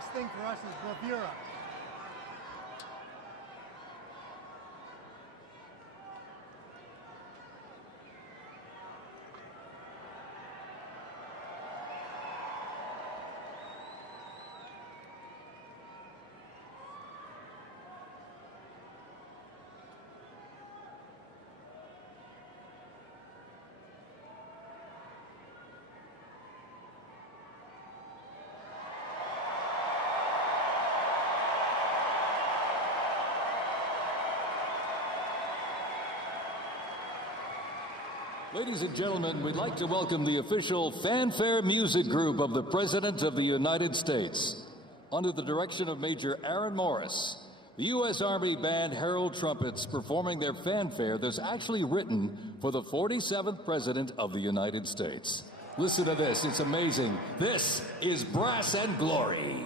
next thing for us is bravura. Ladies and gentlemen, we'd like to welcome the official fanfare music group of the President of the United States. Under the direction of Major Aaron Morris, the U.S. Army Band Herald Trumpets performing their fanfare that's actually written for the 47th President of the United States. Listen to this, it's amazing. This is Brass and Glory.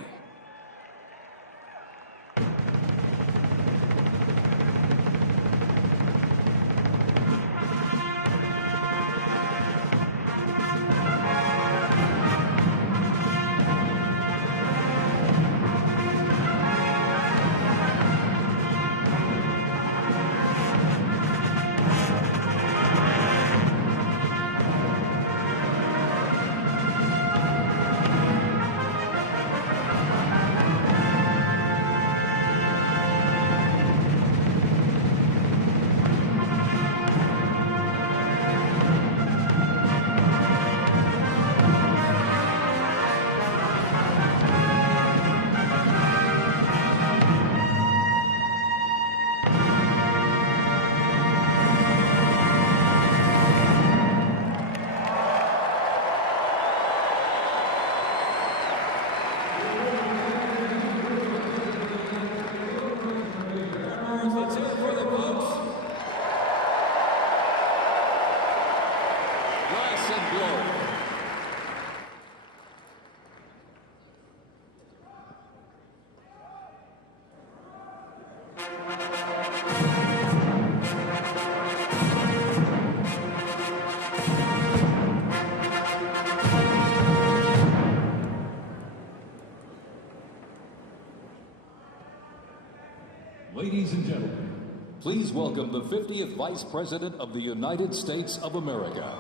Ladies and gentlemen, please welcome the 50th Vice President of the United States of America,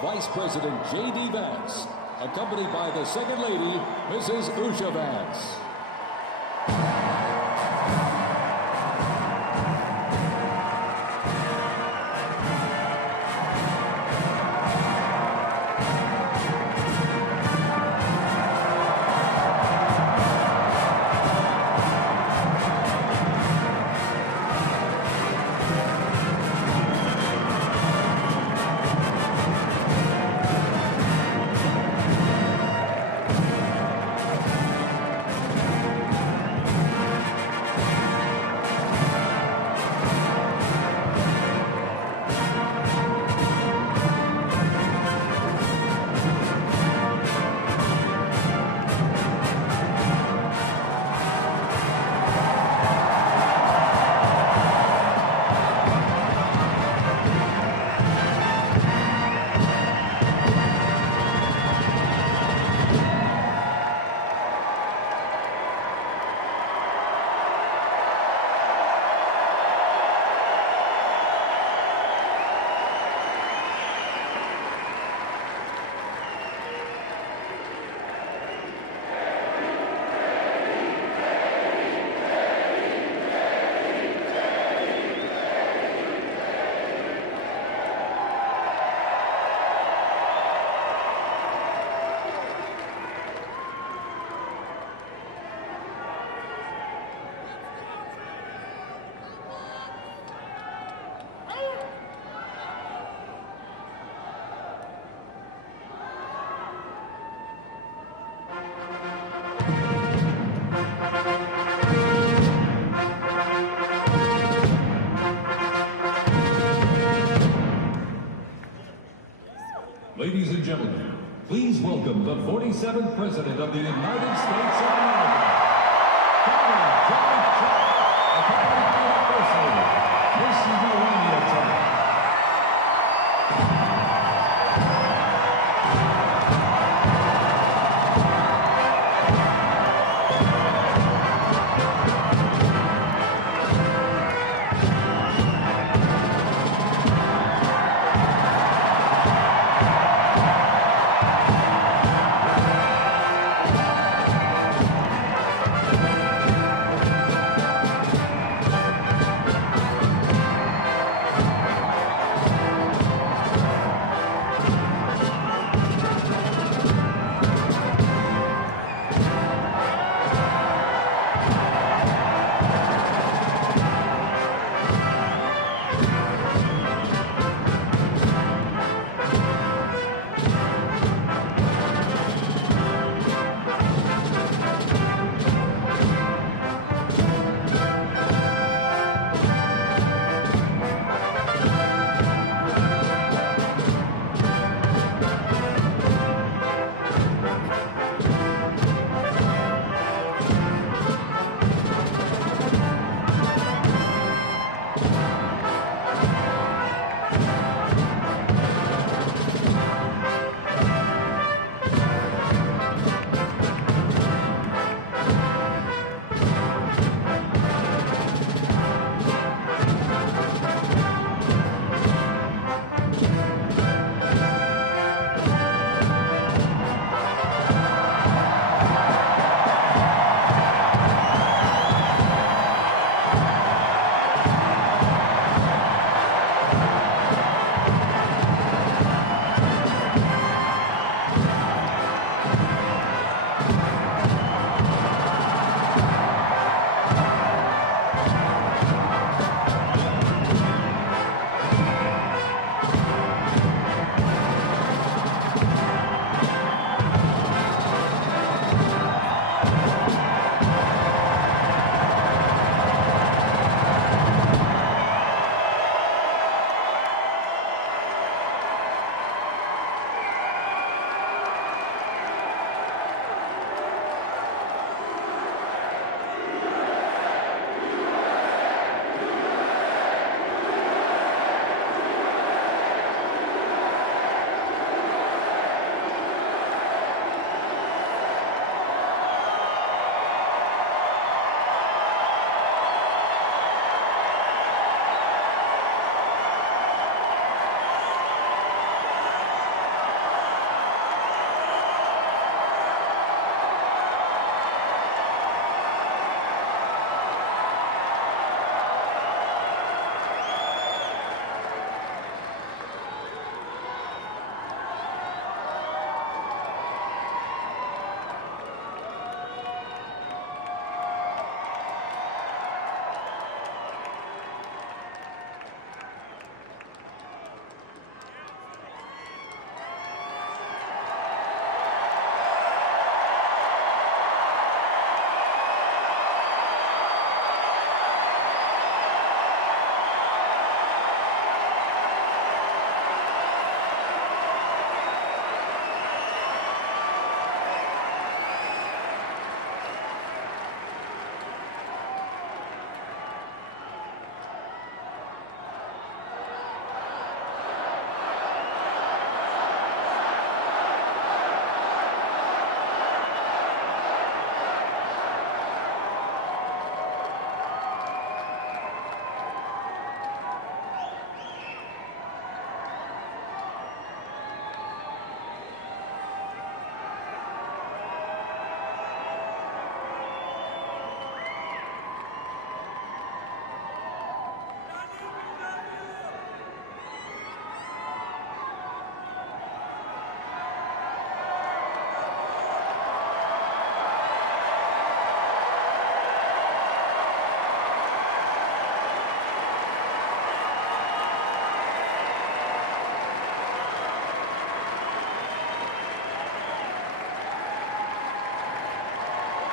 Vice President J.D. Vance, accompanied by the Second Lady, Mrs. Usha Vance. Ladies and gentlemen, please welcome the 47th President of the United States of America, Donald John Trump, accompanied by the First Lady, Miss Melania Trump.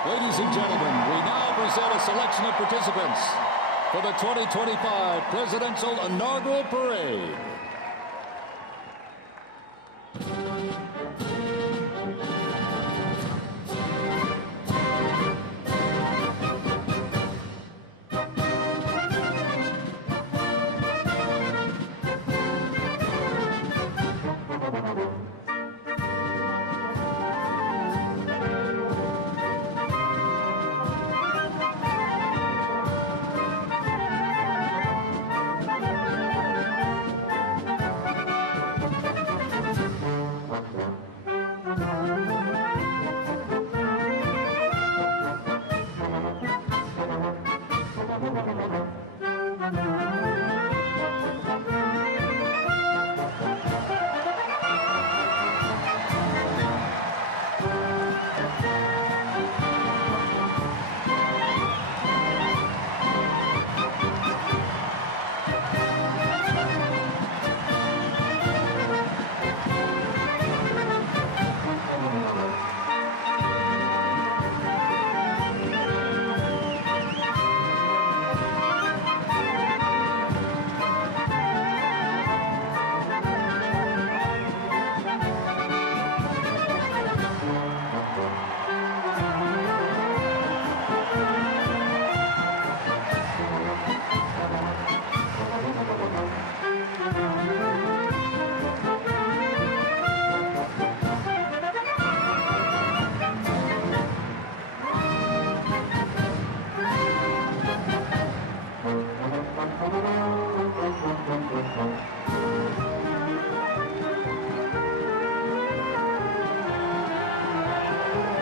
Ladies and gentlemen, we now present a selection of participants for the 2025 Presidential Inaugural Parade.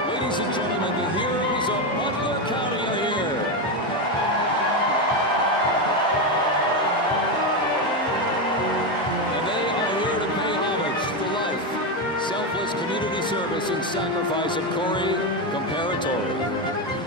Ladies and gentlemen, the heroes of Butler County are here. And they are here to pay homage to the life, selfless community service, and sacrifice of Corey Comparatori.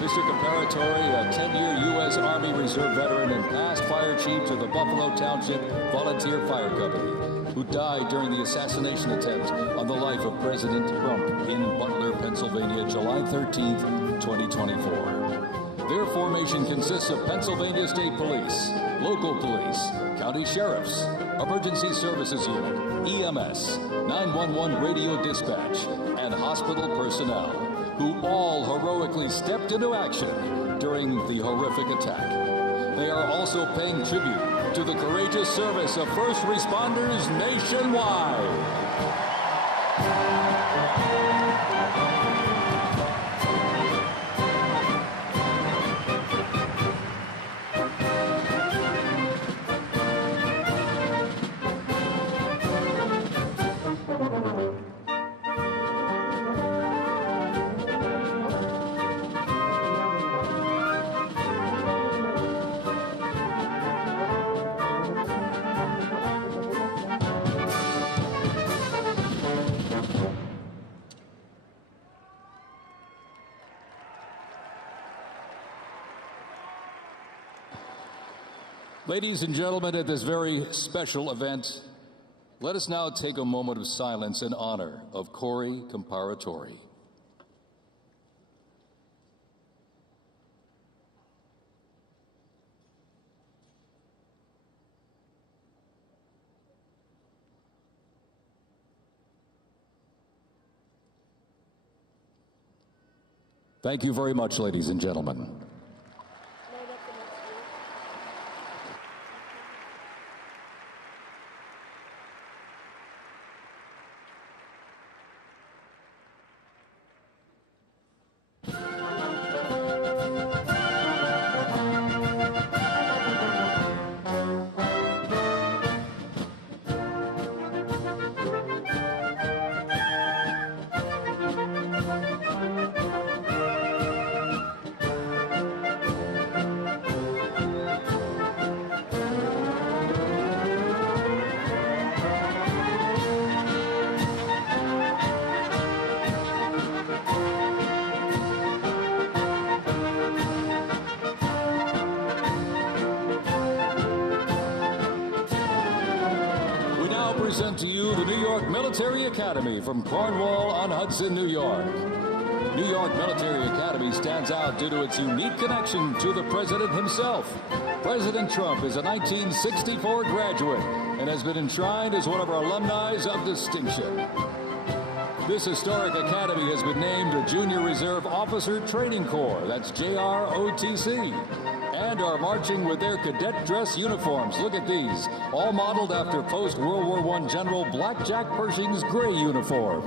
Mr. Comparatori, a 10-year U.S. Army Reserve veteran and past fire chief to the Buffalo Township Volunteer Fire Company, who died during the assassination attempt on the life of President Trump in Butler, Pennsylvania, July 13th, 2024. Their formation consists of Pennsylvania State Police, local police, county sheriffs, emergency services unit, EMS, 911 radio dispatch, and hospital personnel, who all heroically stepped into action during the horrific attack. They are also paying tribute to the courageous service of first responders nationwide. Ladies and gentlemen, at this very special event, let us now take a moment of silence in honor of Corey Comparatori. Thank you very much, ladies and gentlemen. Present to you the New York Military Academy from Cornwall-on-Hudson, New York. New York Military Academy stands out due to its unique connection to the president himself. President Trump is a 1964 graduate and has been enshrined as one of our alumni of distinction. This historic academy has been named a Junior Reserve Officer Training Corps, that's JROTC, and are marching with their cadet dress uniforms. Look at these, all modeled after post-World War I General Blackjack Pershing's gray uniform.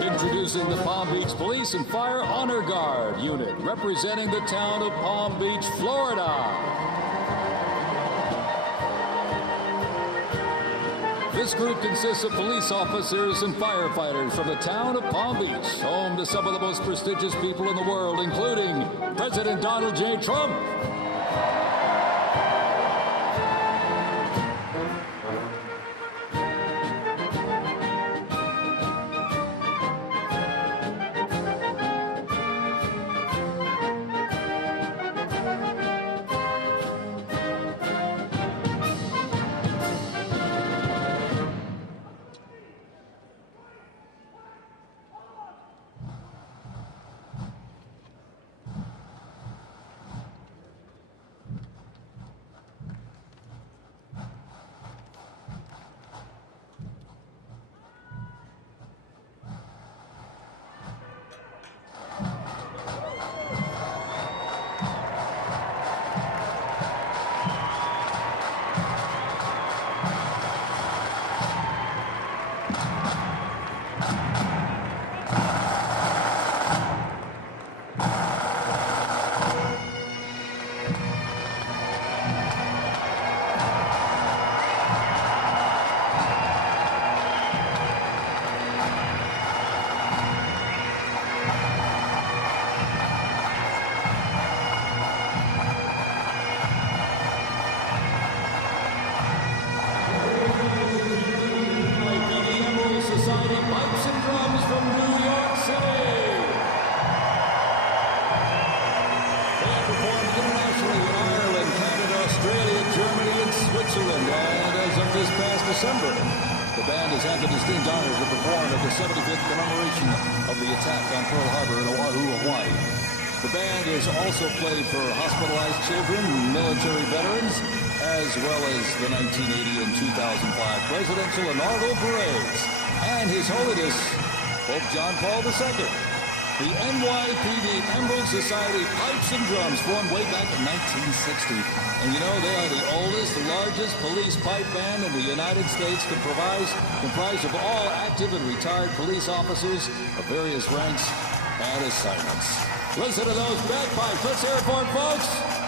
Introducing the Palm Beach Police and Fire Honor Guard unit, representing the town of Palm Beach, Florida. This group consists of police officers and firefighters from the town of Palm Beach, home to some of the most prestigious people in the world, including President Donald J. Trump. December. The band has had the distinct honor to perform at the 75th commemoration of the attack on Pearl Harbor in Oahu, Hawaii. The band has also played for hospitalized children, military veterans, as well as the 1980 and 2005 presidential inaugural parades, and His Holiness Pope John Paul II. The NYPD Emerald Society Pipes and Drums formed way back in 1960. And you know, they are the oldest, largest police pipe band in the United States, comprised of all active and retired police officers of various ranks and assignments. Listen to those bagpipes. Let's hear it for them, folks.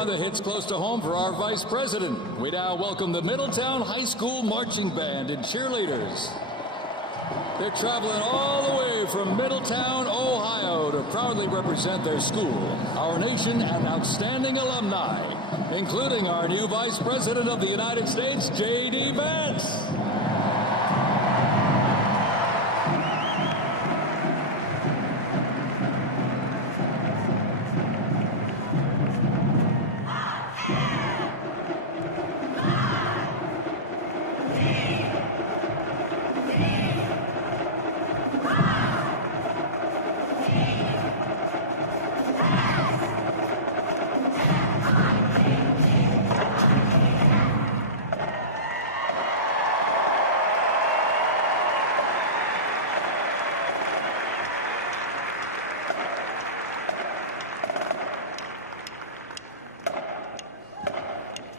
one that hits close to home for our Vice President. We now welcome the Middletown High School Marching Band and cheerleaders. They're traveling all the way from Middletown, Ohio to proudly represent their school, our nation, and outstanding alumni, including our new Vice President of the United States, J.D. Vance.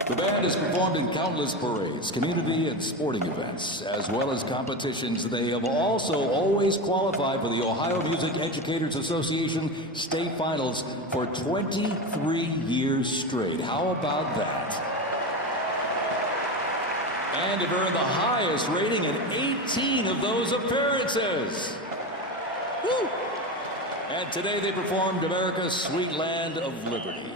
The band has performed in countless parades, community and sporting events, as well as competitions. They have also always qualified for the Ohio Music Educators Association state finals for 23 years straight. How about that? And have earned the highest rating in 18 of those appearances. Woo! And today they performed America's Sweet Land of Liberty.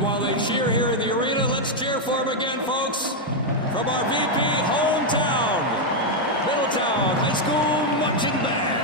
While they cheer here in the arena, let's cheer for them again, folks, from our VP hometown, Middletown High School Marching Band.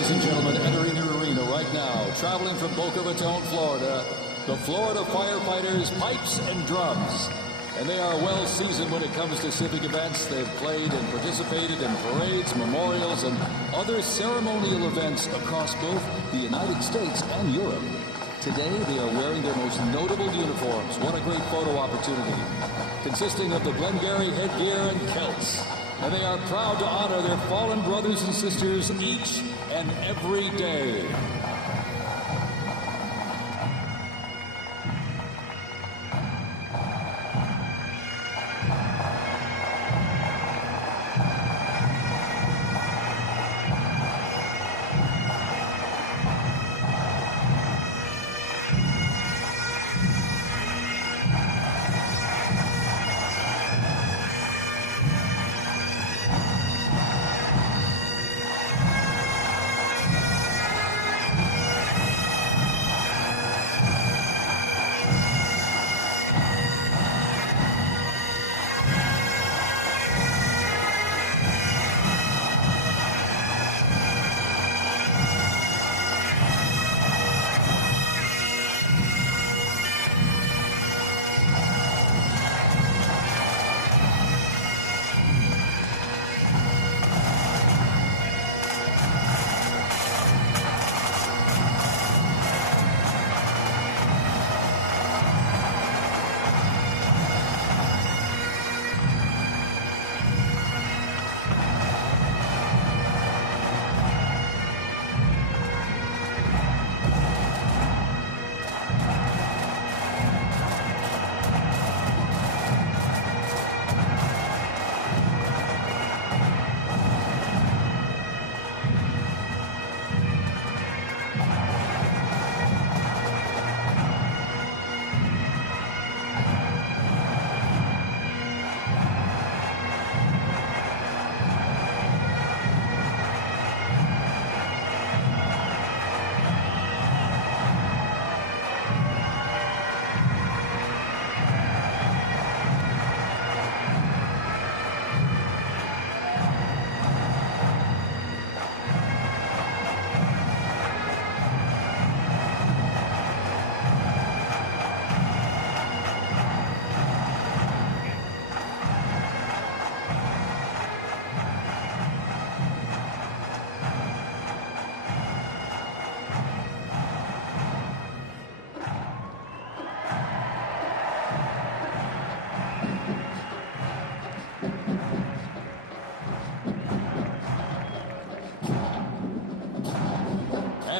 Ladies and gentlemen, entering the arena right now, traveling from Boca Raton, Florida, the Florida firefighters, pipes and drums. And they are well seasoned when it comes to civic events. They've played and participated in parades, memorials, and other ceremonial events across both the United States and Europe. Today, they are wearing their most notable uniforms. What a great photo opportunity. Consisting of the Glengarry headgear and kilts. And they are proud to honor their fallen brothers and sisters each and every day.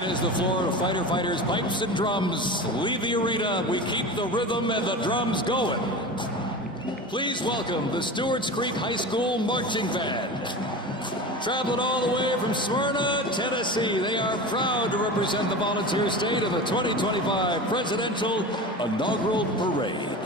As the Florida firefighters, pipes and drums leave the arena, we keep the rhythm and the drums going. Please welcome the Stewarts Creek High School Marching Band. Traveling all the way from Smyrna, Tennessee, they are proud to represent the volunteer state of the 2025 Presidential Inaugural Parade.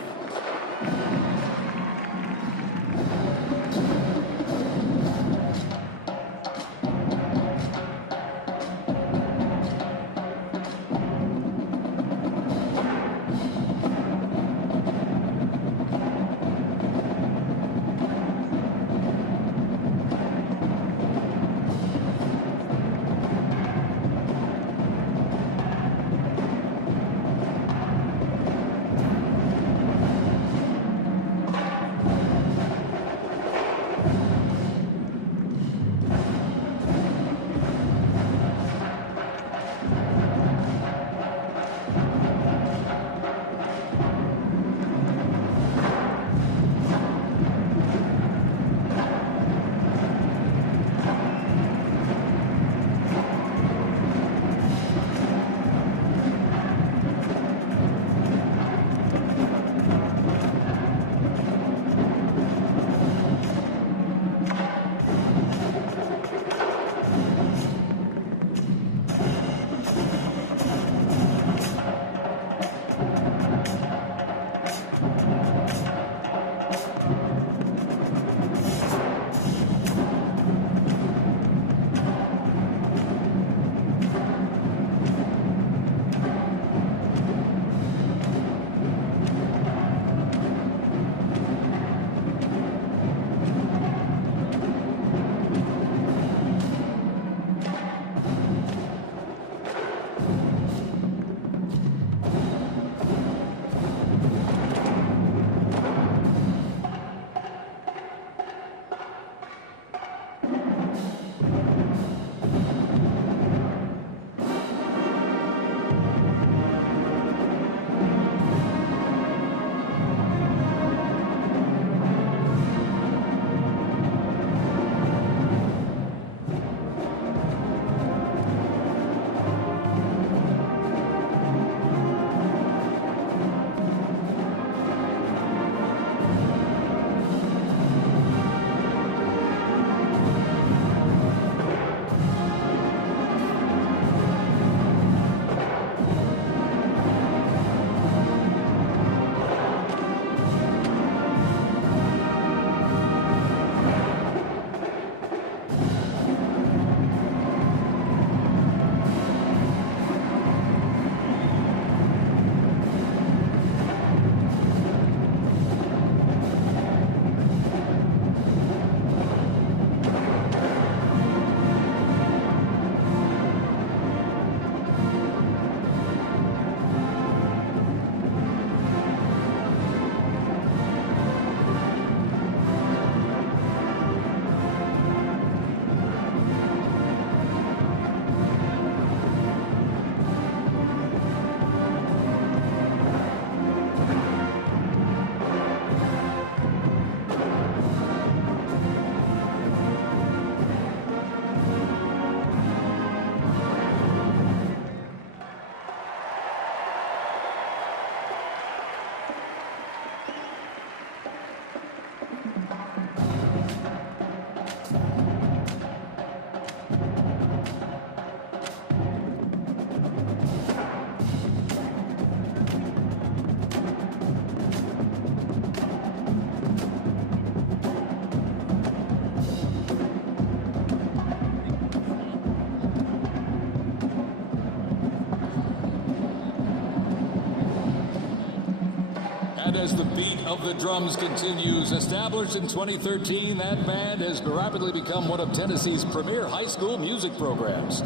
beat of the drums continues. Established in 2013, that band has rapidly become one of Tennessee's premier high school music programs.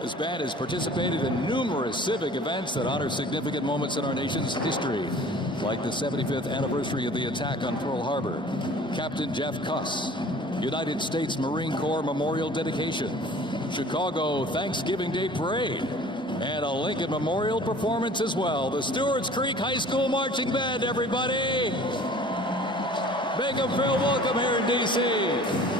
This band has participated in numerous civic events that honor significant moments in our nation's history, like the 75th anniversary of the attack on Pearl Harbor, Captain Jeff Kuss, United States Marine Corps Memorial Dedication, Chicago Thanksgiving Day Parade, and a Lincoln Memorial performance as well. The Stewarts Creek High School Marching Band, everybody. Make them feel welcome here in D.C.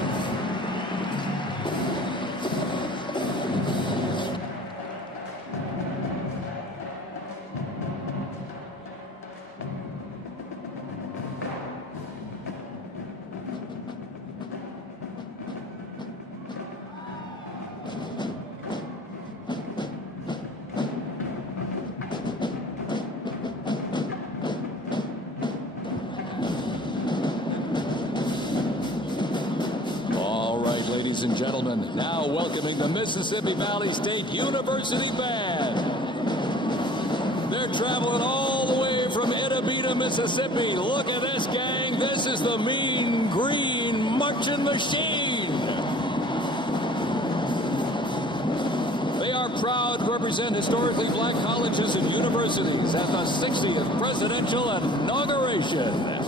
Ladies and gentlemen, now welcoming the Mississippi Valley State University Band. They're traveling all the way from Itabena, Mississippi. Look at this, gang. This is the Mean Green Marching Machine. They are proud to represent historically black colleges and universities at the 60th presidential inauguration.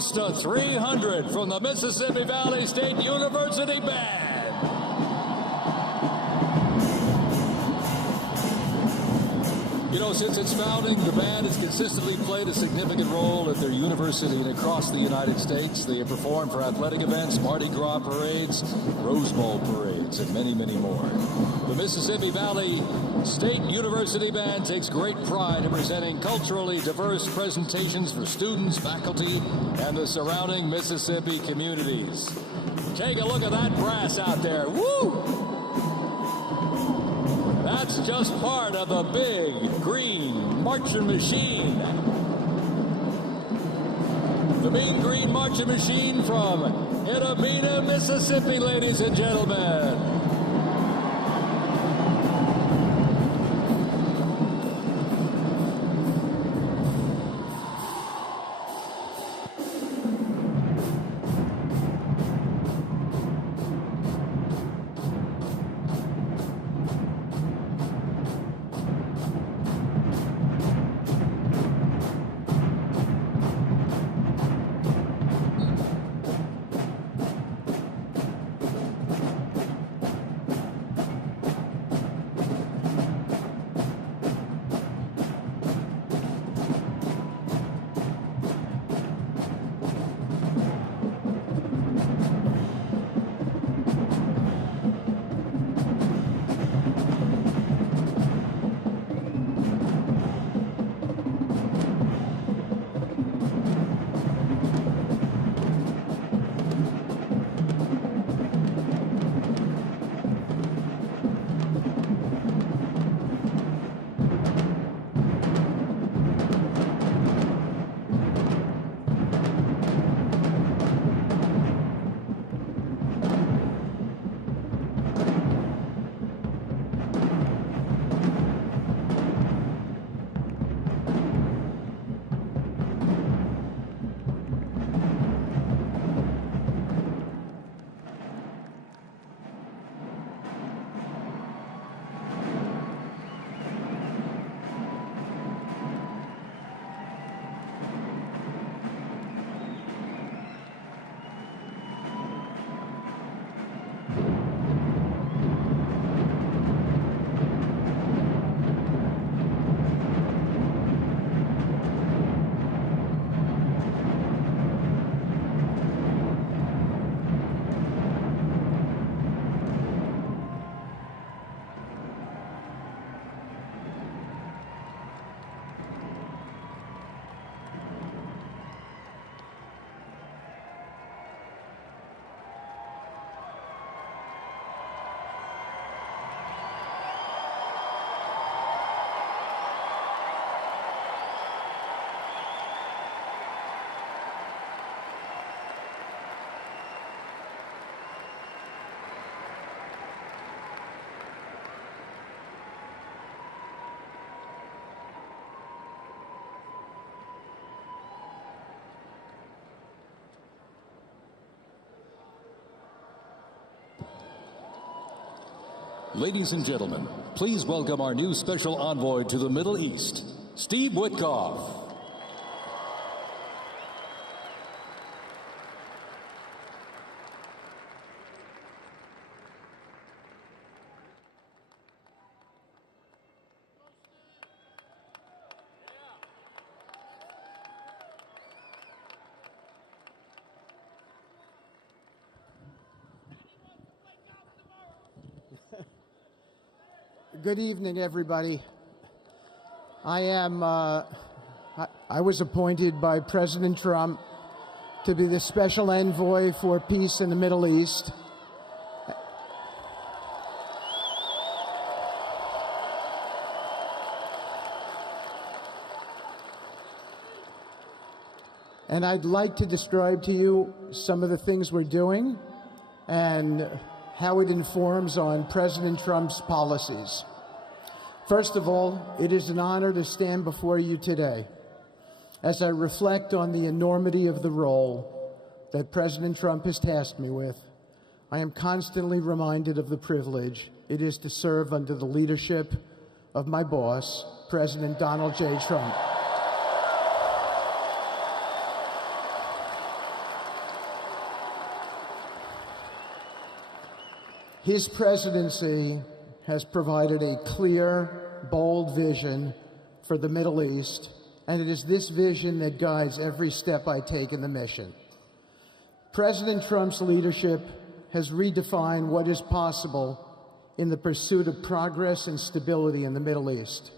close to 300 from the Mississippi Valley State University Band. You know, since its founding, the band has consistently played a significant role at their university and across the United States. They have performed for athletic events, Mardi Gras parades, Rose Bowl parades, and many, many more. The Mississippi Valley State University Band takes great pride in presenting culturally diverse presentations for students, faculty, and the surrounding Mississippi communities. Take a look at that brass out there. Woo! That's just part of the big green marching machine. The Mean Green Marching Machine from Inaugural, Mississippi, ladies and gentlemen. Ladies and gentlemen, please welcome our new special envoy to the Middle East, Steve Witkoff. Good evening, everybody. I was appointed by President Trump to be the special envoy for peace in the Middle East. And I'd like to describe to you some of the things we're doing and how it informs on President Trump's policies. First of all, it is an honor to stand before you today as I reflect on the enormity of the role that President Trump has tasked me with. I am constantly reminded of the privilege it is to serve under the leadership of my boss, President Donald J. Trump. His presidency has provided a clear, bold vision for the Middle East, and it is this vision that guides every step I take in the mission. President Trump's leadership has redefined what is possible in the pursuit of progress and stability in the Middle East.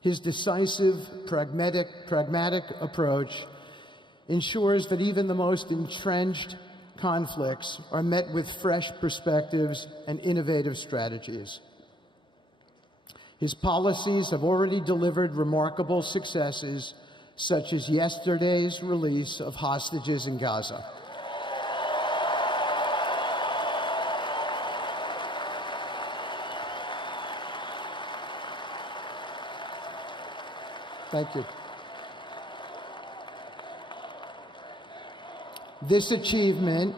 His decisive, pragmatic approach ensures that even the most entrenched conflicts are met with fresh perspectives and innovative strategies. His policies have already delivered remarkable successes, such as yesterday's release of hostages in Gaza. Thank you. This achievement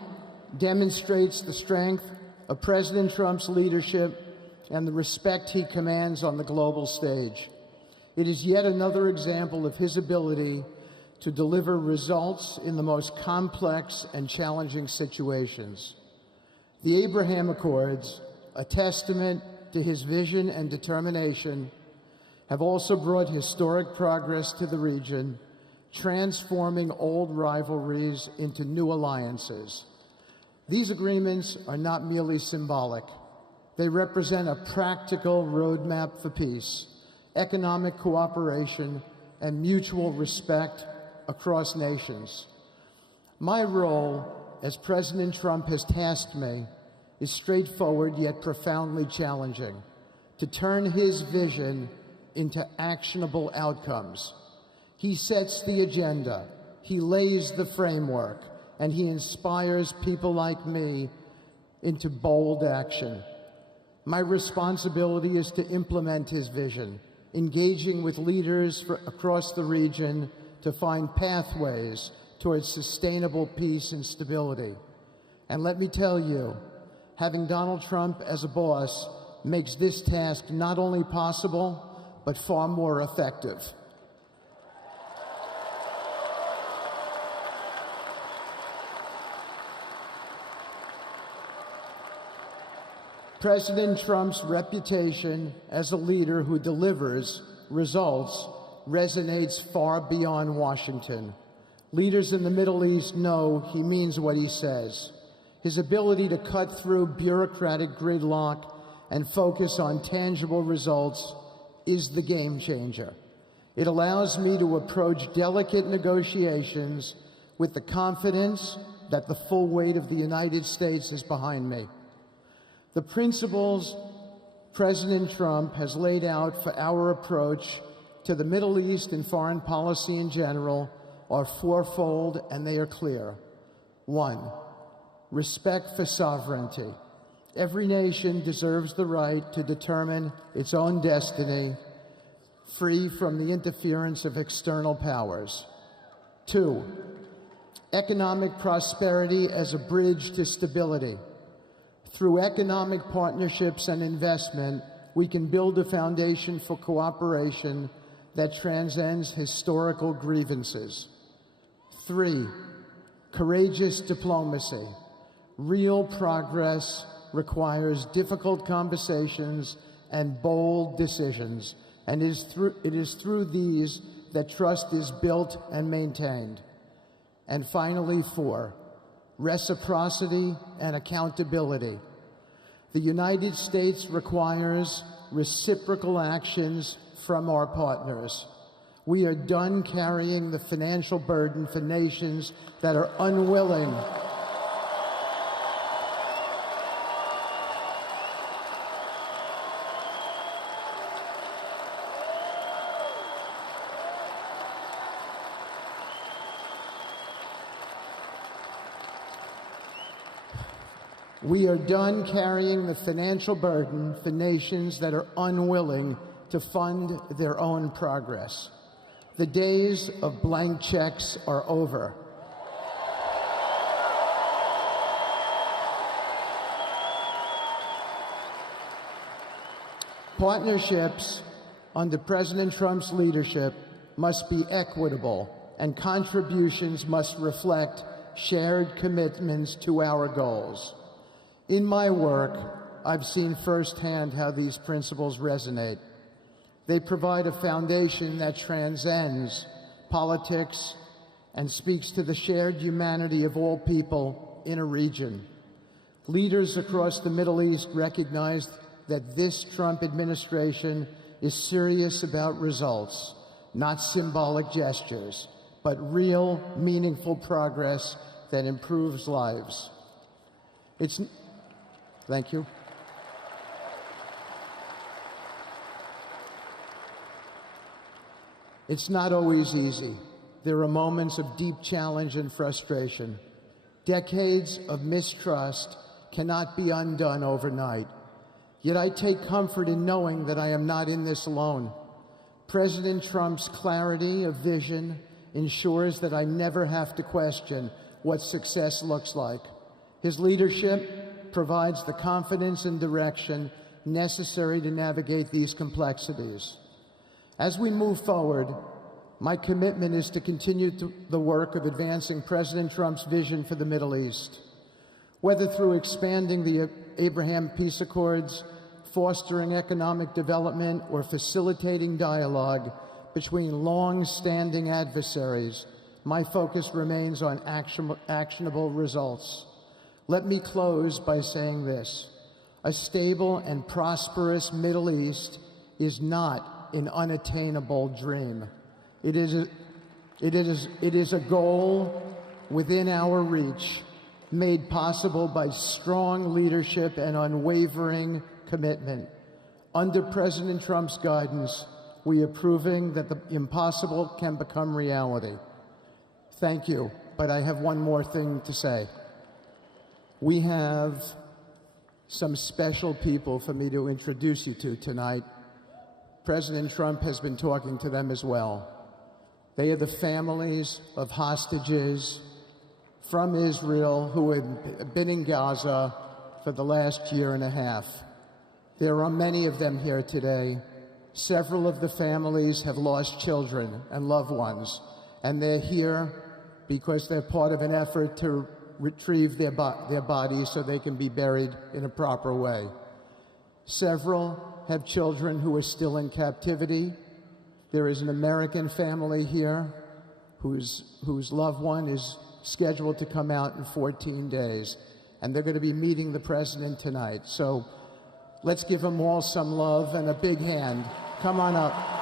demonstrates the strength of President Trump's leadership and the respect he commands on the global stage. It is yet another example of his ability to deliver results in the most complex and challenging situations. The Abraham Accords, a testament to his vision and determination, have also brought historic progress to the region, transforming old rivalries into new alliances. These agreements are not merely symbolic. They represent a practical roadmap for peace, economic cooperation, and mutual respect across nations. My role, as President Trump has tasked me, is straightforward yet profoundly challenging: to turn his vision into actionable outcomes. He sets the agenda, he lays the framework, and he inspires people like me into bold action. My responsibility is to implement his vision, engaging with leaders across the region to find pathways towards sustainable peace and stability. And let me tell you, having Donald Trump as a boss makes this task not only possible, but far more effective. President Trump's reputation as a leader who delivers results resonates far beyond Washington. Leaders in the Middle East know he means what he says. His ability to cut through bureaucratic gridlock and focus on tangible results is the game changer. It allows me to approach delicate negotiations with the confidence that the full weight of the United States is behind me. The principles President Trump has laid out for our approach to the Middle East and foreign policy in general are fourfold, and they are clear. 1, respect for sovereignty. Every nation deserves the right to determine its own destiny, free from the interference of external powers. 2, economic prosperity as a bridge to stability. Through economic partnerships and investment, we can build a foundation for cooperation that transcends historical grievances. 3, courageous diplomacy. Real progress requires difficult conversations and bold decisions, and it is through these that trust is built and maintained. And finally, 4, reciprocity and accountability. The United States requires reciprocal actions from our partners. We are done carrying the financial burden for nations that are unwilling We are done carrying the financial burden for nations that are unwilling to fund their own progress. The days of blank checks are over. Partnerships under President Trump's leadership must be equitable, and contributions must reflect shared commitments to our goals. In my work, I've seen firsthand how these principles resonate. They provide a foundation that transcends politics and speaks to the shared humanity of all people in a region. Leaders across the Middle East recognize that this Trump administration is serious about results, not symbolic gestures, but real, meaningful progress that improves lives. Thank you. It's not always easy. There are moments of deep challenge and frustration. Decades of mistrust cannot be undone overnight. Yet I take comfort in knowing that I am not in this alone. President Trump's clarity of vision ensures that I never have to question what success looks like. His leadership provides the confidence and direction necessary to navigate these complexities. As we move forward, my commitment is to continue the work of advancing President Trump's vision for the Middle East. Whether through expanding the Abraham Peace Accords, fostering economic development, or facilitating dialogue between long-standing adversaries, my focus remains on actionable results. Let me close by saying this: a stable and prosperous Middle East is not an unattainable dream. It is a goal within our reach, made possible by strong leadership and unwavering commitment. Under President Trump's guidance, we are proving that the impossible can become reality. Thank you, but I have one more thing to say. We have some special people for me to introduce you to tonight. President Trump has been talking to them as well. They are the families of hostages from Israel who have been in Gaza for the last year and a half. There are many of them here today. Several of the families have lost children and loved ones, and they're here because they're part of an effort to retrieve their bodies so they can be buried in a proper way. Several have children who are still in captivity. There is an American family here whose loved one is scheduled to come out in 14 days, and they're going to be meeting the president tonight. So let's give them all some love and a big hand. Come on up.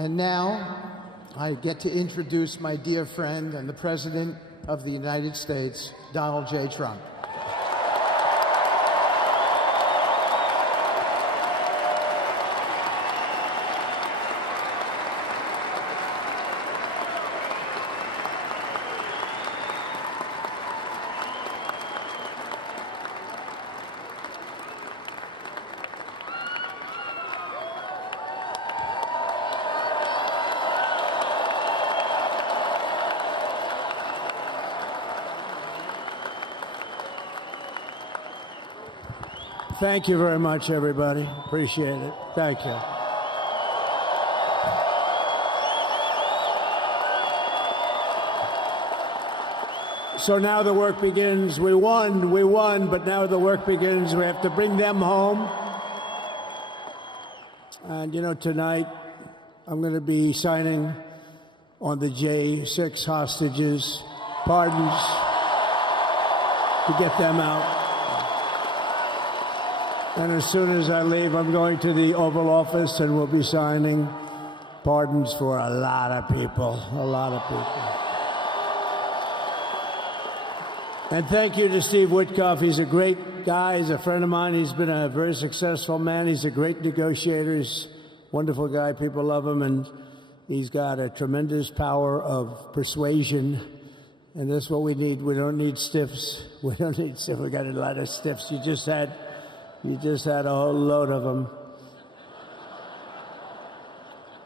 And now I get to introduce my dear friend and the President of the United States, Donald J. Trump. Thank you very much, everybody. Appreciate it. Thank you. So now the work begins. We won, but now the work begins. We have to bring them home. And, you know, tonight I'm going to be signing on the J6 hostages, pardons, to get them out. And as soon as I leave, I'm going to the Oval Office and we'll be signing pardons for a lot of people, And thank you to Steve Witkoff. He's a great guy. He's a friend of mine. He's been a very successful man. He's a great negotiator. He's a wonderful guy. People love him. And he's got a tremendous power of persuasion. And that's what we need. We don't need stiffs. We got a lot of stiffs. You just had a whole load of them.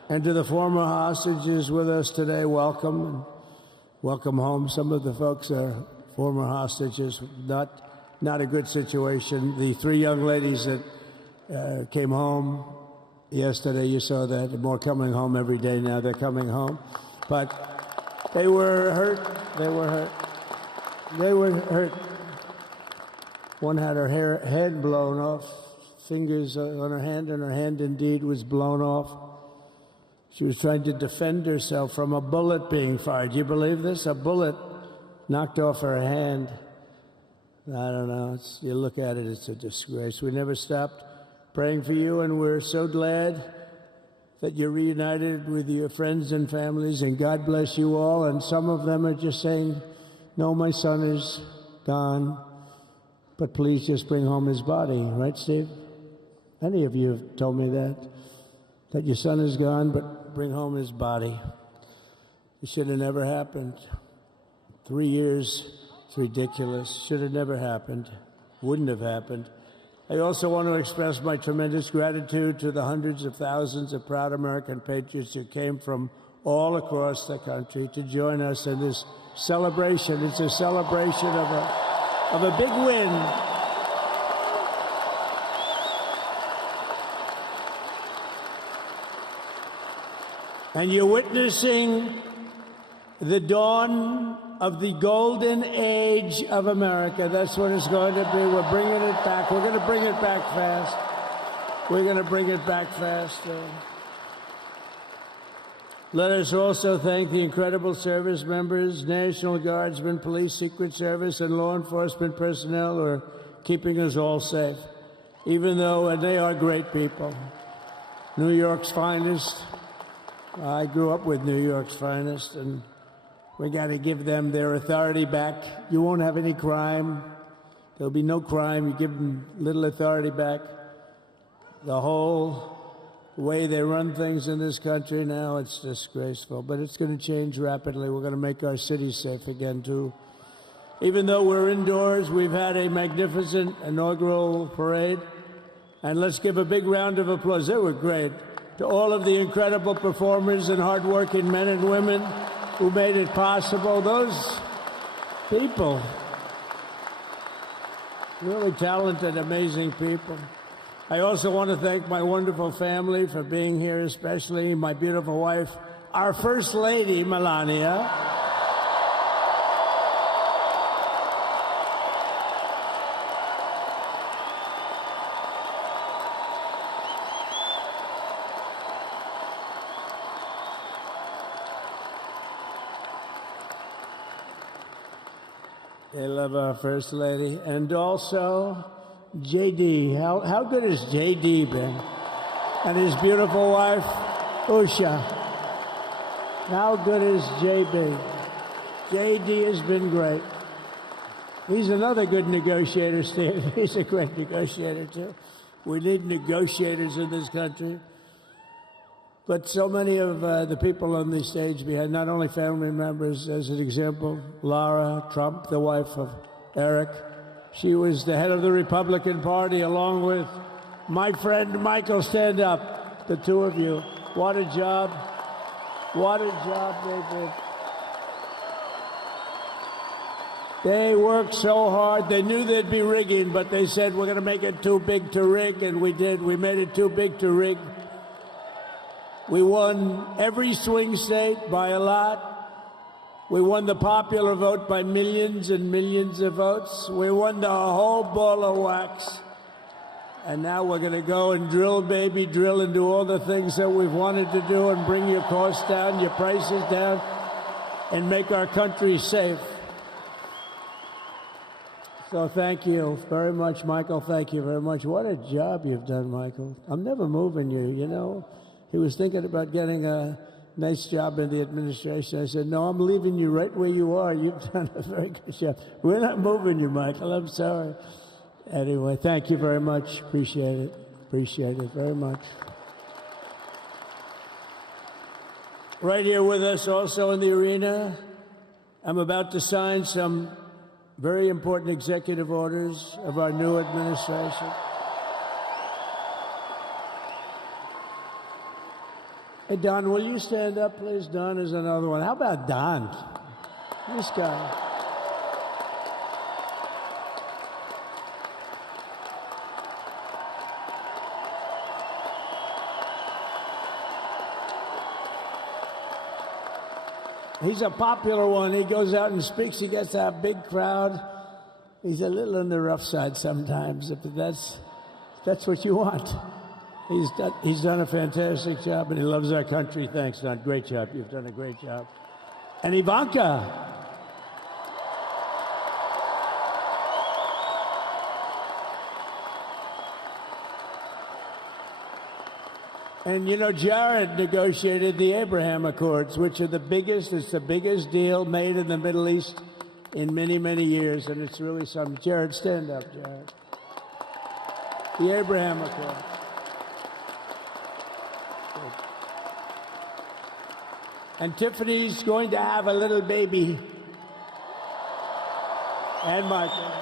And to the former hostages with us today, welcome. Welcome home. Some of the folks are former hostages. Not a good situation. The three young ladies that came home yesterday, you saw that. They're more coming home every day now. They're coming home. But they were hurt. One had her head blown off, fingers on her hand, and her hand indeed was blown off. She was trying to defend herself from a bullet being fired. Do you believe this? A bullet knocked off her hand. I don't know. You look at it, it's a disgrace. We never stopped praying for you, and we're so glad that you're reunited with your friends and families, and God bless you all. And some of them are just saying, no, my son is gone. But please just bring home his body, right, Steve? Any of you have told me that your son is gone, but bring home his body. It should have never happened. 3 years, it's ridiculous. Should have never happened. Wouldn't have happened. I also want to express my tremendous gratitude to the hundreds of thousands of proud American patriots who came from all across the country to join us in this celebration. It's a celebration of a big win. And you're witnessing the dawn of the golden age of America. That's what it's going to be. We're bringing it back. We're going to bring it back fast. Let us also thank the incredible service members, National Guardsmen, police, Secret Service, and law enforcement personnel who are keeping us all safe, even though, and they are great people. New York's finest. I grew up with New York's finest, and we got to give them their authority back. You won't have any crime. There'll be no crime. You give them little authority back. The whole way they run things in this country now, it's disgraceful. But it's going to change rapidly. We're going to make our cities safe again, too. Even though we're indoors, we've had a magnificent inaugural parade. And let's give a big round of applause. They were great. To all of the incredible performers and hardworking men and women who made it possible. Those people, really talented, amazing people. I also want to thank my wonderful family for being here, especially my beautiful wife, our First Lady, Melania. They love our First Lady. And also JD. How good has JD been? And his beautiful wife, Usha. How good is JB? JD has been great. He's another good negotiator, Steve. He's a great negotiator, too. We need negotiators in this country. But so many of the people on the stage behind, not only family members, as an example, Lara Trump, the wife of Eric. She was the head of the Republican Party, along with my friend Michael. Stand up, the two of you. What a job. What a job they did. They worked so hard. They knew they'd be rigging, but they said, we're going to make it too big to rig, and we did. We made it too big to rig. We won every swing state by a lot. We won the popular vote by millions and millions of votes. We won the whole ball of wax. And now we're going to go and drill, baby, drill, and do all the things that we've wanted to do and bring your costs down, your prices down, and make our country safe. So thank you very much, Michael. Thank you very much. What a job you've done, Michael. I'm never moving you, you know. He was thinking about getting a nice job in the administration. I said, no, I'm leaving you right where you are. You've done a very good job. We're not moving you, Michael. I'm sorry. Anyway, thank you very much. Appreciate it. Appreciate it very much. Right here with us also in the arena, I'm about to sign some very important executive orders of our new administration. Hey, Don, will you stand up, please? Don is another one. How about Don? This guy. He's a popular one. He goes out and speaks. He gets a big crowd. He's a little on the rough side sometimes, but that's what you want. He's done a fantastic job, and he loves our country. Thanks, Don. Great job. You've done a great job. And Ivanka. And, you know, Jared negotiated the Abraham Accords, which are it's the biggest deal made in the Middle East in many, many years, and it's really something. Jared, stand up, Jared. The Abraham Accords. And Tiffany's going to have a little baby. And Michael.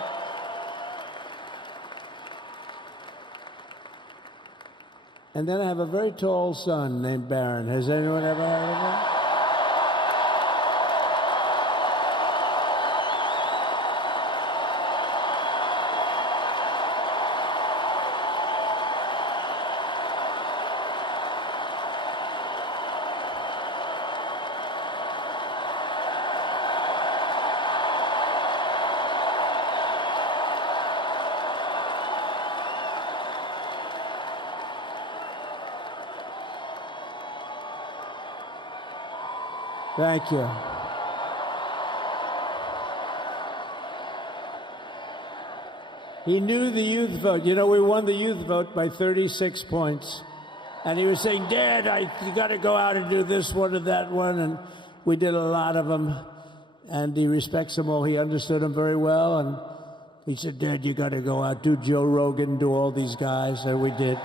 And then I have a very tall son named Barron. Has anyone ever heard of him? Thank you. He knew the youth vote. You know, we won the youth vote by 36 points. And he was saying, Dad, you got to go out and do this one and that one. And we did a lot of them. And he respects them all. He understood them very well. And he said, Dad, you got to go out, do Joe Rogan, do all these guys. And we did.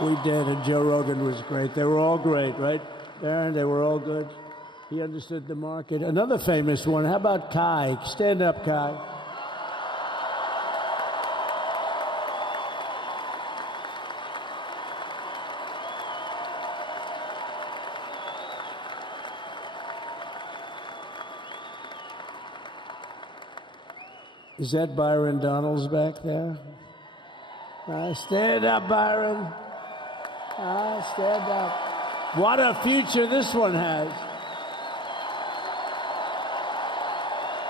We did. And Joe Rogan was great. They were all great, right? Aaron, they were all good. He understood the market. Another famous one, how about Kai? Stand up, Kai. Is that Byron Donalds back there? Stand up, Byron. Stand up. What a future this one has.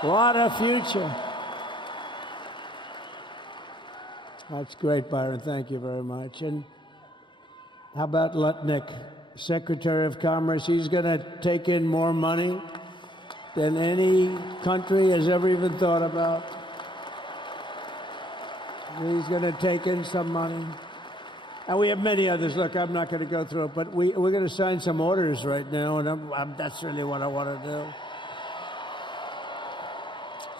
What a future. That's great, Byron. Thank you very much. And how about Lutnick, Secretary of Commerce? He's going to take in more money than any country has ever even thought about. He's going to take in some money. And we have many others. Look, I'm not going to go through it, but we're going to sign some orders right now, and that's really what I want to do.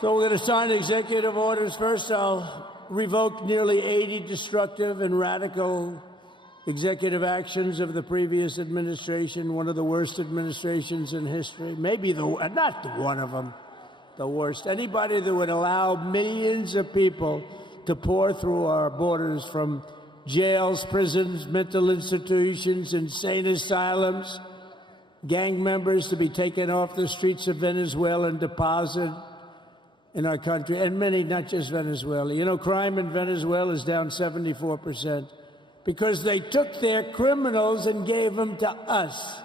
So we're going to sign executive orders. First, I'll revoke nearly 80 destructive and radical executive actions of the previous administration, one of the worst administrations in history. Maybe not one of them, the worst. Anybody that would allow millions of people to pour through our borders from jails, prisons, mental institutions, insane asylums, gang members to be taken off the streets of Venezuela and deposited in our country, and many, not just Venezuela. You know, crime in Venezuela is down 74% because they took their criminals and gave them to us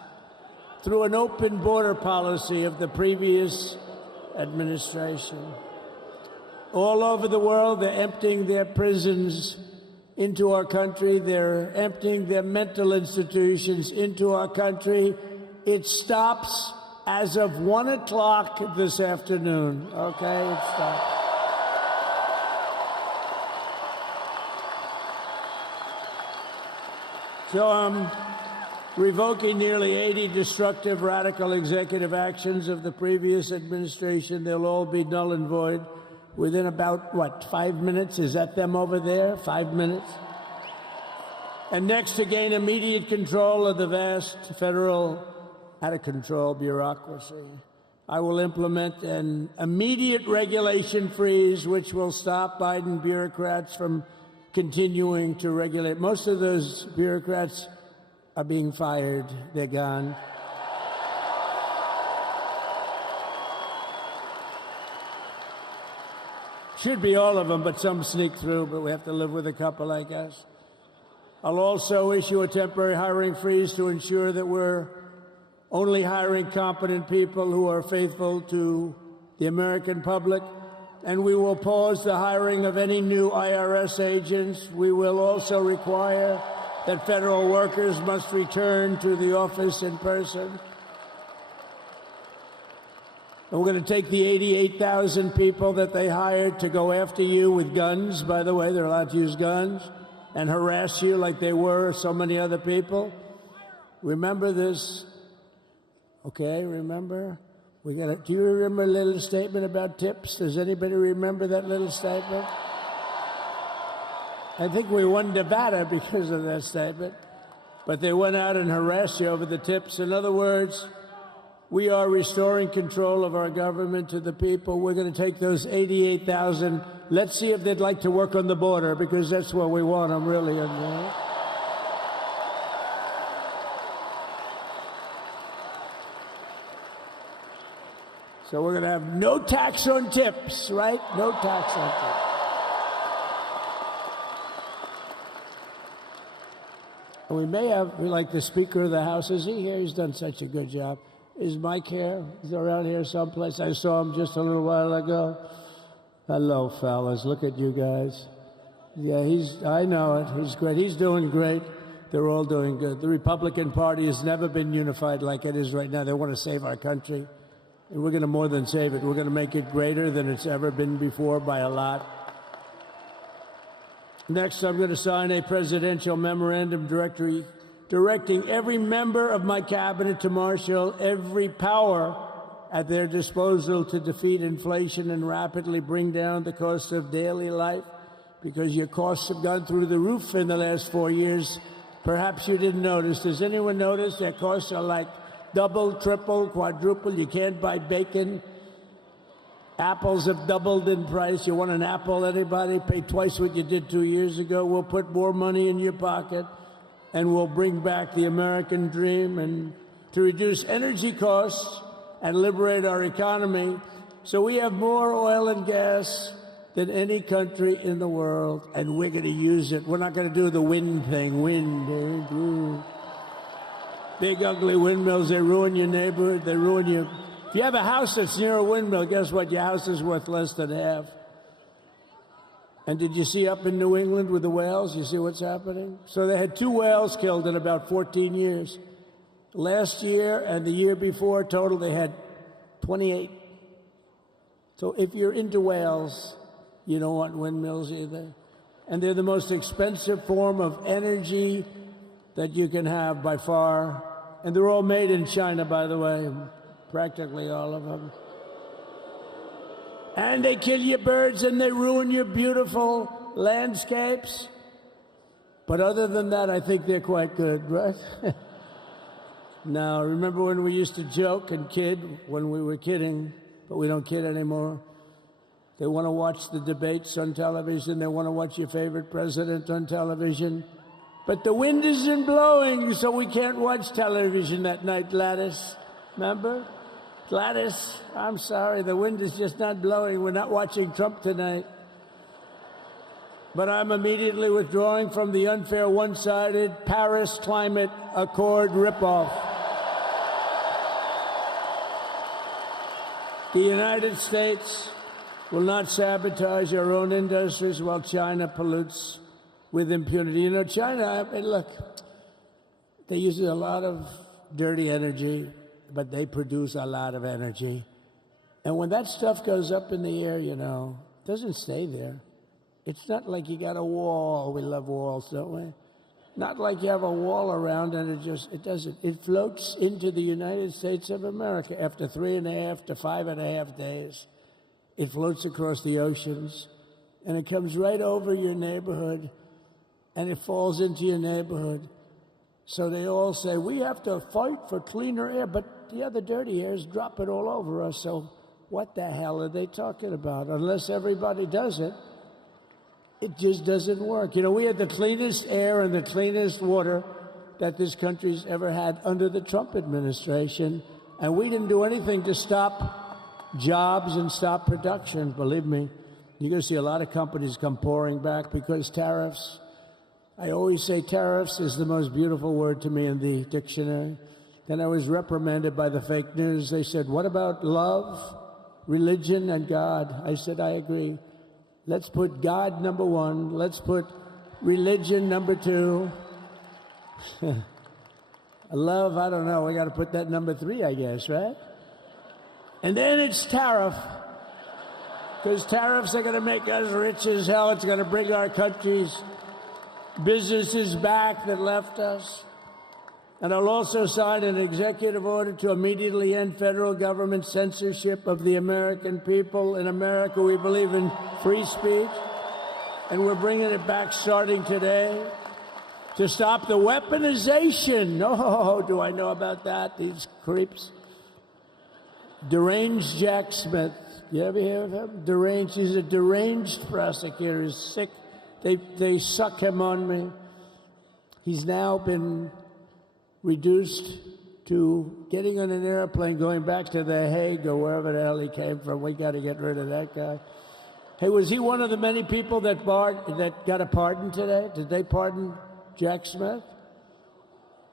through an open border policy of the previous administration. All over the world, they're emptying their prisons into our country. They're emptying their mental institutions into our country. It stops as of 1 o'clock this afternoon. Okay, it stops. So I'm revoking nearly 80 destructive, radical executive actions of the previous administration. They'll all be null and void within about, 5 minutes? Is that them over there? 5 minutes? And next, to gain immediate control of the vast federal, out-of-control bureaucracy, I will implement an immediate regulation freeze, which will stop Biden bureaucrats from continuing to regulate. Most of those bureaucrats are being fired. They're gone. Should be all of them, but some sneak through, but we have to live with a couple, I guess. I'll also issue a temporary hiring freeze to ensure that we're only hiring competent people who are faithful to the American public. And we will pause the hiring of any new IRS agents. We will also require that federal workers must return to the office in person. And we're going to take the 88,000 people that they hired to go after you with guns. By the way, they're allowed to use guns and harass you like they were so many other people. Remember this. Okay, remember? Do you remember a little statement about tips? Does anybody remember that little statement? I think we won Nevada because of that statement. But they went out and harassed you over the tips. In other words, we are restoring control of our government to the people. We're going to take those 88,000. Let's see if they'd like to work on the border, because that's where we want them, really. So we're going to have no tax on tips, right? No tax on tips. And we may have, like the Speaker of the House, is he here? He's done such a good job. Is Mike here? He's around here someplace. I saw him just a little while ago. Hello, fellas. Look at you guys. Yeah, I know it. He's great. He's doing great. They're all doing good. The Republican Party has never been unified like it is right now. They want to save our country. And we're going to more than save it. We're going to make it greater than it's ever been before by a lot. Next, I'm going to sign a presidential memorandum directing every member of my cabinet to marshal every power at their disposal to defeat inflation and rapidly bring down the cost of daily life, because your costs have gone through the roof in the last 4 years. Perhaps you didn't notice. Does anyone notice their costs are like double, triple, quadruple? You can't buy bacon. Apples have doubled in price. You want an apple, anybody? Pay twice what you did 2 years ago. We'll put more money in your pocket, and we'll bring back the American dream and to reduce energy costs and liberate our economy. So we have more oil and gas than any country in the world, and we're going to use it. We're not going to do the wind thing. Big, ugly windmills, they ruin your neighborhood. They ruin you. If you have a house that's near a windmill, guess what? Your house is worth less than half. And did you see up in New England with the whales? You see what's happening? So they had 2 whales killed in about 14 years. Last year and the year before, total, they had 28. So if you're into whales, you don't want windmills either. and they're the most expensive form of energy that you can have by far. And they're all made in China, by the way, practically all of them. And they kill your birds and they ruin your beautiful landscapes. But other than that, I think they're quite good, right? Now, remember when we used to joke and kid when we were kidding, but we don't kid anymore? They want to watch the debates on television. They want to watch your favorite president on television. But the wind isn't blowing, so we can't watch television that night, Gladys. Remember? Gladys, I'm sorry, the wind is just not blowing. We're not watching Trump tonight. But I'm immediately withdrawing from the unfair, one-sided Paris Climate Accord ripoff. The United States will not sabotage our own industries while China pollutes with impunity. You know, China, I mean, look, they use a lot of dirty energy, but they produce a lot of energy. And when that stuff goes up in the air, you know, it doesn't stay there. It's not like you got a wall. We love walls, don't we? Not like you have a wall around and it doesn't. It floats into the United States of America after 3.5 to 5.5 days. It floats across the oceans and it comes right over your neighborhood and it falls into your neighborhood. So they all say, we have to fight for cleaner air, but the other dirty air is dropping all over us. So what the hell are they talking about? Unless everybody does it, it just doesn't work. You know, we had the cleanest air and the cleanest water that this country's ever had under the Trump administration, and we didn't do anything to stop jobs and stop production. Believe me, you're going to see a lot of companies come pouring back because tariffs. I always say tariffs is the most beautiful word to me in the dictionary. Then I was reprimanded by the fake news. They said, what about love, religion, and God? I said, I agree. Let's put God number one. Let's put religion number two. Love, I don't know. We got to put that number 3, I guess, right? And then it's tariff. Because tariffs are going to make us rich as hell. It's going to bring our country's businesses back that left us. And I'll also sign an executive order to immediately end federal government censorship of the American people. In America, we believe in free speech, and we're bringing it back starting today to stop the weaponization. Oh, do I know about that? These creeps. Deranged Jack Smith. You ever hear of him? Deranged. He's a deranged prosecutor. He's sick. They suck him on me. He's now been reduced to getting on an airplane, going back to The Hague or wherever the hell he came from. We got to get rid of that guy. Hey, was he one of the many people that got a pardon today? Did they pardon Jack Smith?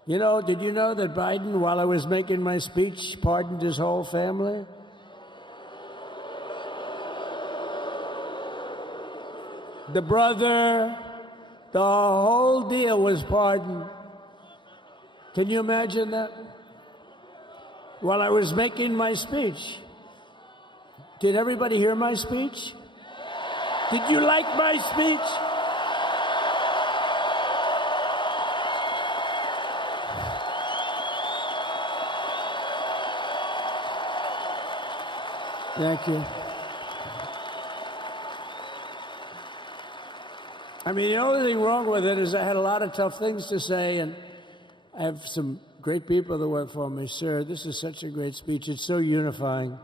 You know, did you know that Biden, while I was making my speech, pardoned his whole family? The brother, the whole deal was pardoned. Can you imagine that? While I was making my speech. Did everybody hear my speech? Did you like my speech? Thank you. I mean, the only thing wrong with it is I had a lot of tough things to say, and I have some great people that work for me. Sir, this is such a great speech. It's so unifying.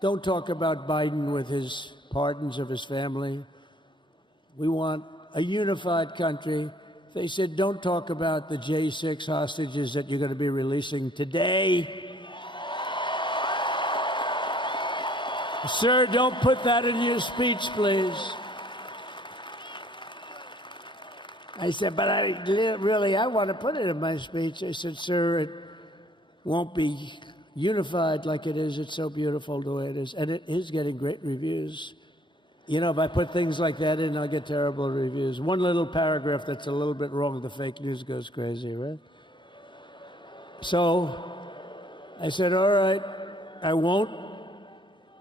Don't talk about Biden with his pardons of his family. We want a unified country. They said, don't talk about the J6 hostages that you're going to be releasing today. Sir, don't put that in your speech, please. I said, but I want to put it in my speech. I said, sir, it won't be unified like it is. It's so beautiful the way it is. And it is getting great reviews. You know, if I put things like that in, I'll get terrible reviews. One little paragraph that's a little bit wrong, the fake news goes crazy, right? So I said, all right, I won't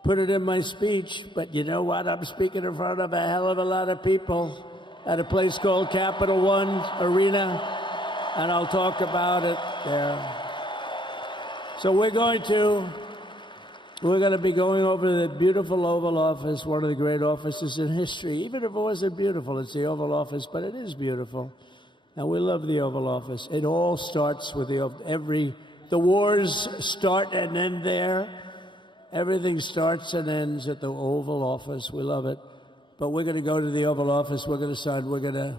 put it in my speech, but you know what? I'm speaking in front of a hell of a lot of people. at a place called Capital One Arena, and I'll talk about it there. So we're going to be going over the beautiful Oval Office, one of the great offices in history. Even if it wasn't beautiful, it's the Oval Office, but it is beautiful. And we love the Oval Office. It all starts with the wars start and end there. Everything starts and ends at the Oval Office. We love it. But we're going to go to the Oval Office. We're going to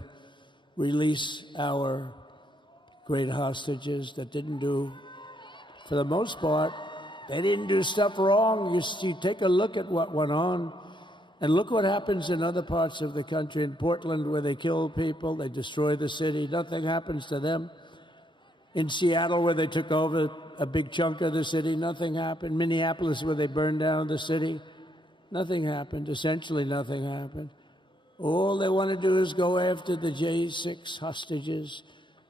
release our great hostages that didn't do, for the most part, they didn't do stuff wrong. You take a look at what went on, and look what happens in other parts of the country. In Portland, where they kill people, they destroy the city, nothing happens to them. In Seattle, where they took over a big chunk of the city, nothing happened. Minneapolis, where they burned down the city, nothing happened. Essentially nothing happened. All they want to do is go after the J6 hostages.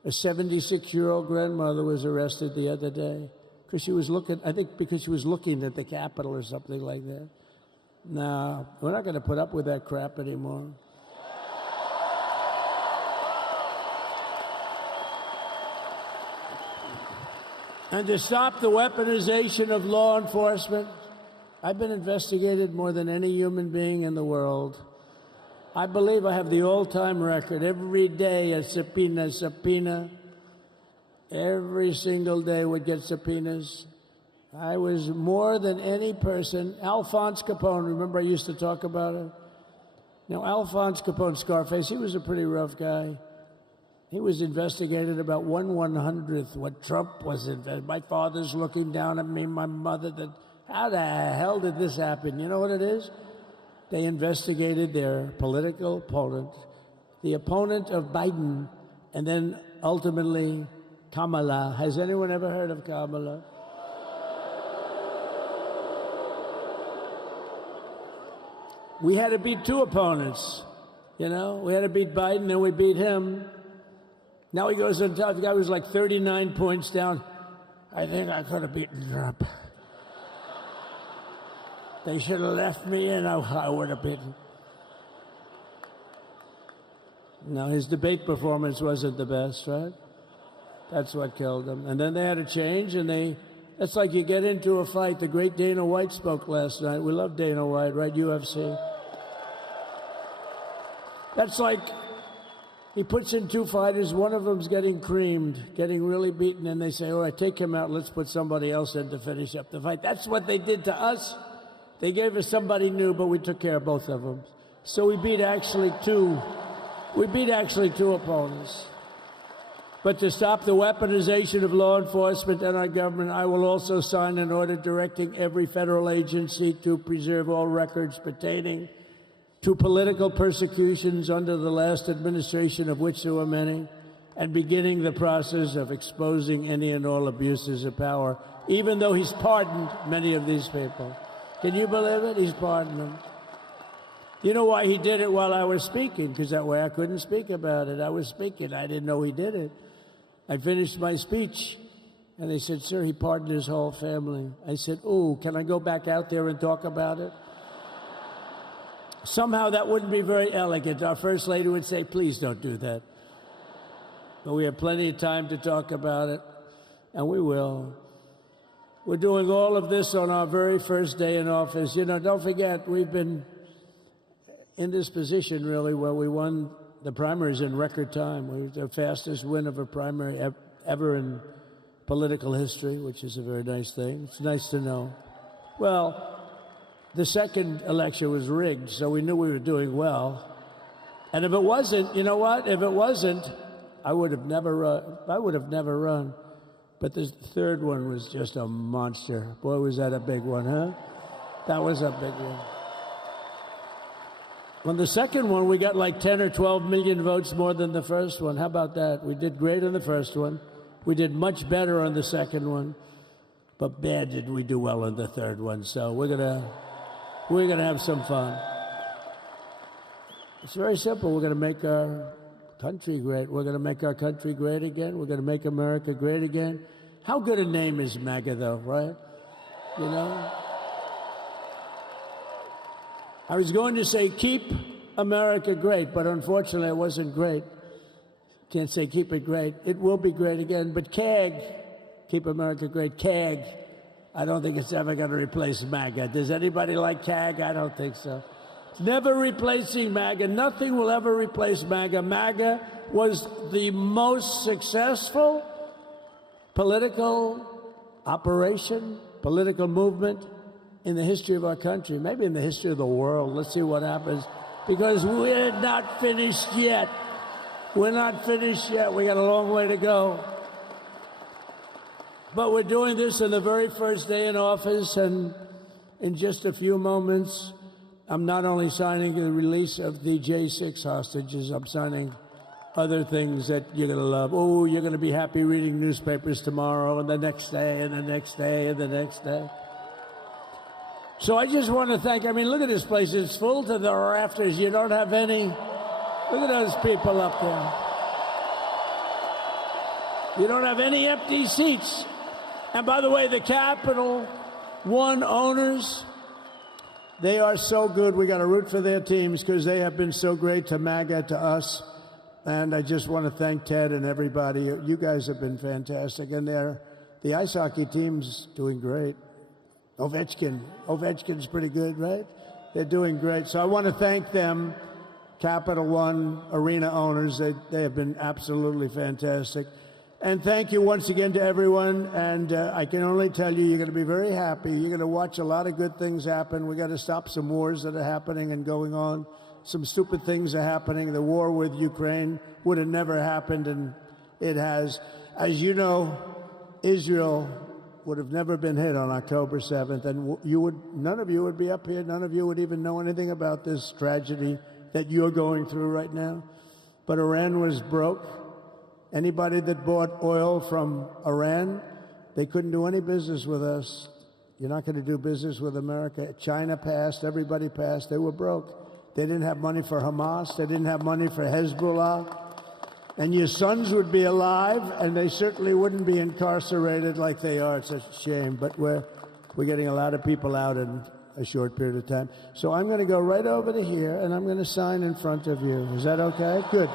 A 76-year-old grandmother was arrested the other day because she was looking at the Capitol or something like that. No, we're not going to put up with that crap anymore. And to stop the weaponization of law enforcement, I've been investigated more than any human being in the world. I believe I have the all-time record. Every day a subpoena. Every single day would get subpoenas. I was more than any person. Alphonse Capone, remember I used to talk about it? Now, Alphonse Capone, Scarface, he was a pretty rough guy. He was investigated about 1/100th what Trump was investigated. My father's looking down at me, my mother, how the hell did this happen? You know what it is? They investigated their political opponent, the opponent of Biden, and then ultimately Kamala. Has anyone ever heard of Kamala? We had to beat two opponents, you know? We had to beat Biden, then we beat him. Now he goes on top. The guy was like 39 points down. I think I could have beaten Trump. They should have left me in. I would have beaten. No, his debate performance wasn't the best, right? That's what killed him. And then they had to change, and it's like you get into a fight. The great Dana White spoke last night. We love Dana White, right? UFC. That's like he puts in two fighters. One of them's getting creamed, getting really beaten, and they say, all right, take him out. Let's put somebody else in to finish up the fight. That's what they did to us. They gave us somebody new, but we took care of both of them. So we beat actually two opponents. But to stop the weaponization of law enforcement and our government, I will also sign an order directing every federal agency to preserve all records pertaining to political persecutions under the last administration, of which there were many, and beginning the process of exposing any and all abuses of power, even though he's pardoned many of these people. Can you believe it? He's pardoned them. You know why he did it while I was speaking? Because that way I couldn't speak about it. I was speaking. I didn't know he did it. I finished my speech, and they said, sir, he pardoned his whole family. I said, ooh, can I go back out there and talk about it? Somehow that wouldn't be very elegant. Our First Lady would say, please don't do that. But we have plenty of time to talk about it, and we will. We're doing all of this on our very first day in office. You know, don't forget, we've been in this position, really, where we won the primaries in record time. We were the fastest win of a primary ever in political history, which is a very nice thing. It's nice to know. Well, the second election was rigged, so we knew we were doing well. And if it wasn't, you know what? If it wasn't, I would have never run. But the third one was just a monster. Boy, was that a big one, huh? That was a big one. On the second one, we got like 10 or 12 million votes more than the first one. How about that? We did great on the first one. We did much better on the second one. But bad did we do well on the third one. So we're gonna have some fun. It's very simple. We're gonna make our country great. We're gonna make our country great again. We're gonna make America great again. How good a name is MAGA, though, right? You know? I was going to say keep America great, but unfortunately it wasn't great. Can't say keep it great. It will be great again, but CAG, keep America great, CAG, I don't think it's ever going to replace MAGA. Does anybody like CAG? I don't think so. It's never replacing MAGA. Nothing will ever replace MAGA. MAGA was the most successful political operation, political movement in the history of our country, maybe in the history of the world. Let's see what happens, because we're not finished yet. We're not finished yet. We got a long way to go. But we're doing this on the very first day in office, and in just a few moments, I'm not only signing the release of the J6 hostages, I'm signing other things that you're going to love. Oh, you're going to be happy reading newspapers tomorrow and the next day and the next day and the next day. So I just want to thank, I mean, look at this place. It's full to the rafters. You don't have any. Look at those people up there. You don't have any empty seats. And by the way, the Capital One owners, they are so good. We got to root for their teams because they have been so great to MAGA, to us. And I just want to thank Ted and everybody. You guys have been fantastic. And the ice hockey team's doing great. Ovechkin's pretty good, right? They're doing great. So I want to thank them, Capital One arena owners. They have been absolutely fantastic. And thank you once again to everyone. And I can only tell you, you're going to be very happy. You're going to watch a lot of good things happen. We got to stop some wars that are happening and going on. Some stupid things are happening. The war with Ukraine would have never happened, and it has. As you know, Israel would have never been hit on October 7th, and none of you would be up here. None of you would even know anything about this tragedy that you're going through right now. But Iran was broke. Anybody that bought oil from Iran, they couldn't do any business with us. You're not going to do business with America. China passed. Everybody passed. They were broke. They didn't have money for Hamas. They didn't have money for Hezbollah. And your sons would be alive, and they certainly wouldn't be incarcerated like they are. It's a shame. But we're getting a lot of people out in a short period of time. So I'm going to go right over to here, and I'm going to sign in front of you. Is that okay? Good.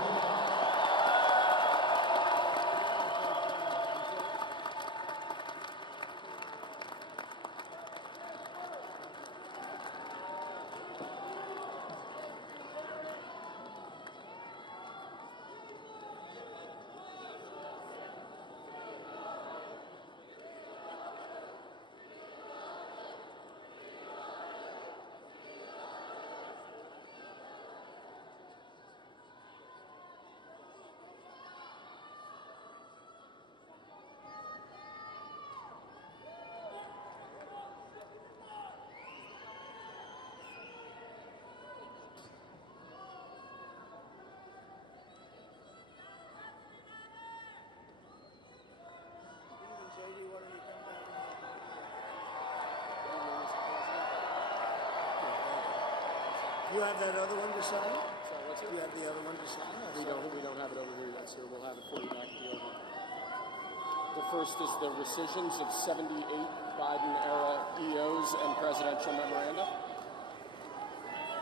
You have that other one to sign? Sorry, what's it? Do you have the other one to sign? We don't have it over here yet, sir. We'll have it for you back at the other. The first is the rescissions of 78 Biden-era EOs and presidential memoranda.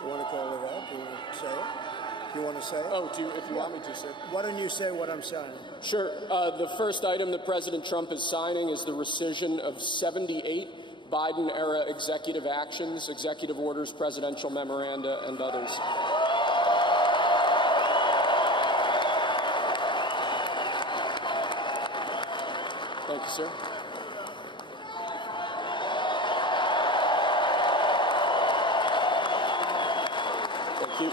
You want to call it out? Do you want to say it? You want to say it? Oh, if you want me to, sir. Why don't you say what I'm signing? Sure. The first item that President Trump is signing is the rescission of 78 Biden-era executive actions, executive orders, presidential memoranda, and others. Thank you, sir. Thank you.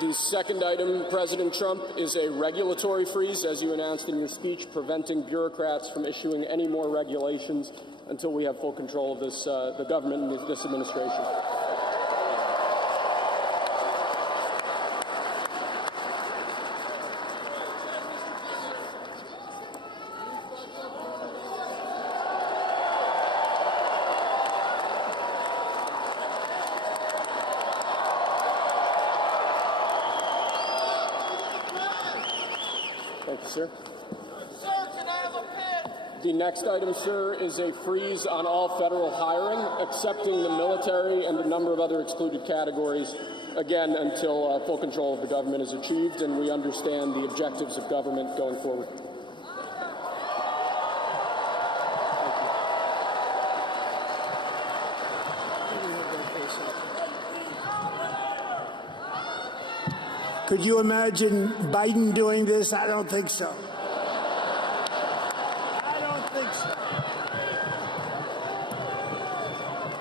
The second item, President Trump, is a regulatory freeze, as you announced in your speech, preventing bureaucrats from issuing any more regulations until we have full control of this, the government and this administration. Thank you, sir. Sir, can I have a pen? The next item, sir, is a freeze on all federal hiring, excepting the military and a number of other excluded categories, again, until full control of the government is achieved and we understand the objectives of government going forward. Could you imagine Biden doing this? I don't think so. I don't think so.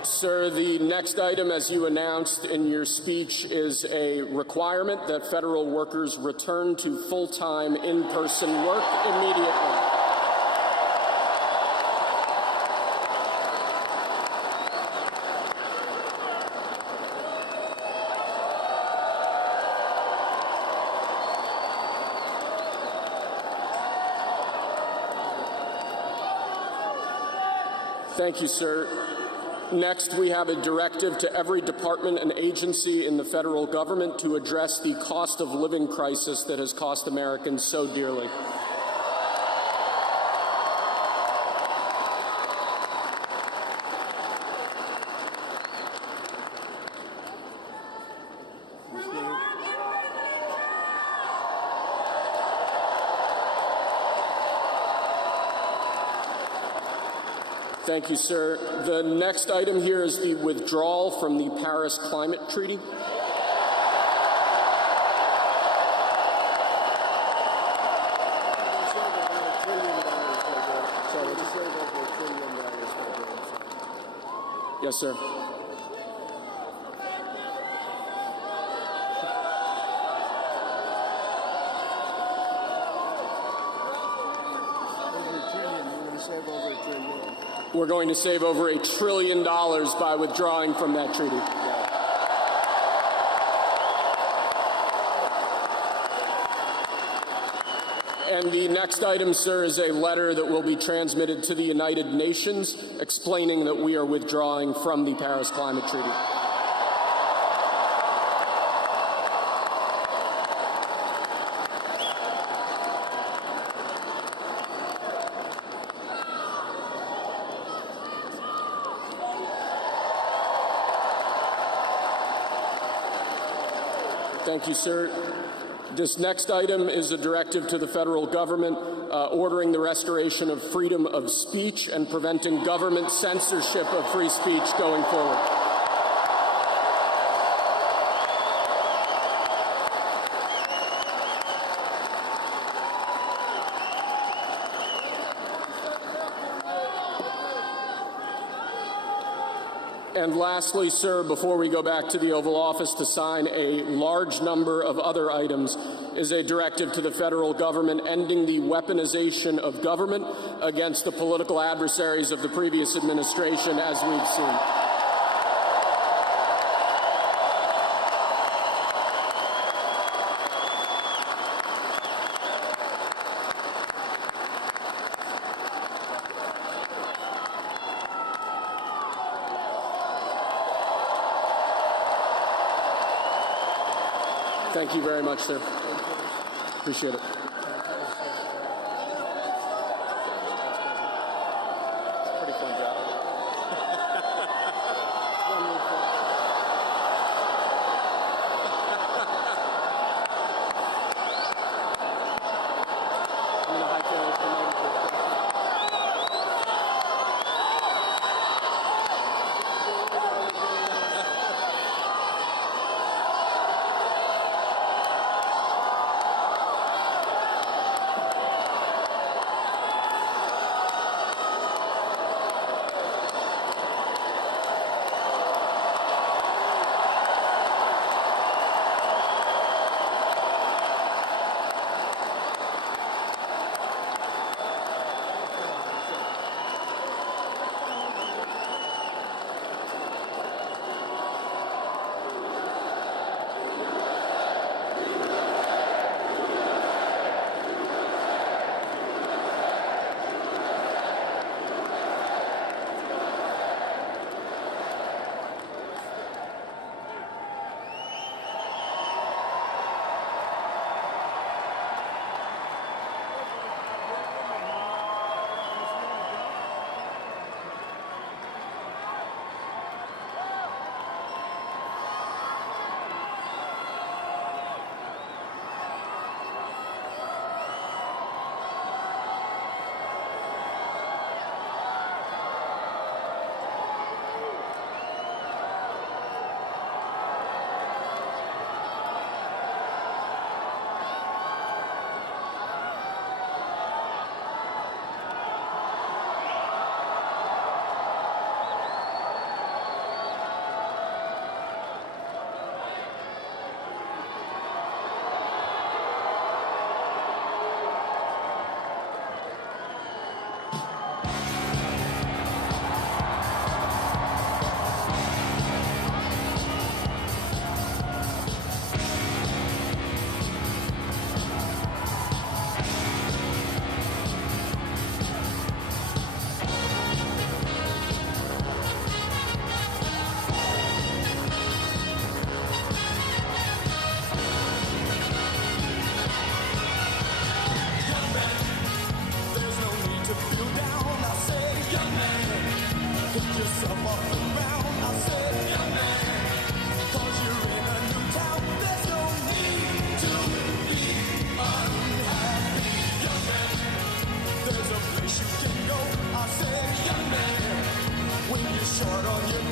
Sir, the next item, as you announced in your speech, is a requirement that federal workers return to full-time in-person work immediately. Thank you, sir. Next, we have a directive to every department and agency in the federal government to address the cost of living crisis that has cost Americans so dearly. Thank you, sir. The next item here is the withdrawal from the Paris Climate Treaty. Yes, sir. We're going to save over $1 trillion by withdrawing from that treaty. And the next item, sir, is a letter that will be transmitted to the United Nations explaining that we are withdrawing from the Paris Climate Treaty. Thank you, sir. This next item is a directive to the federal government ordering the restoration of freedom of speech and preventing government censorship of free speech going forward. And lastly, sir, before we go back to the Oval Office to sign a large number of other items, is a directive to the federal government ending the weaponization of government against the political adversaries of the previous administration, as we've seen. Thank you very much, sir. Appreciate it. Pretty fun job. short on your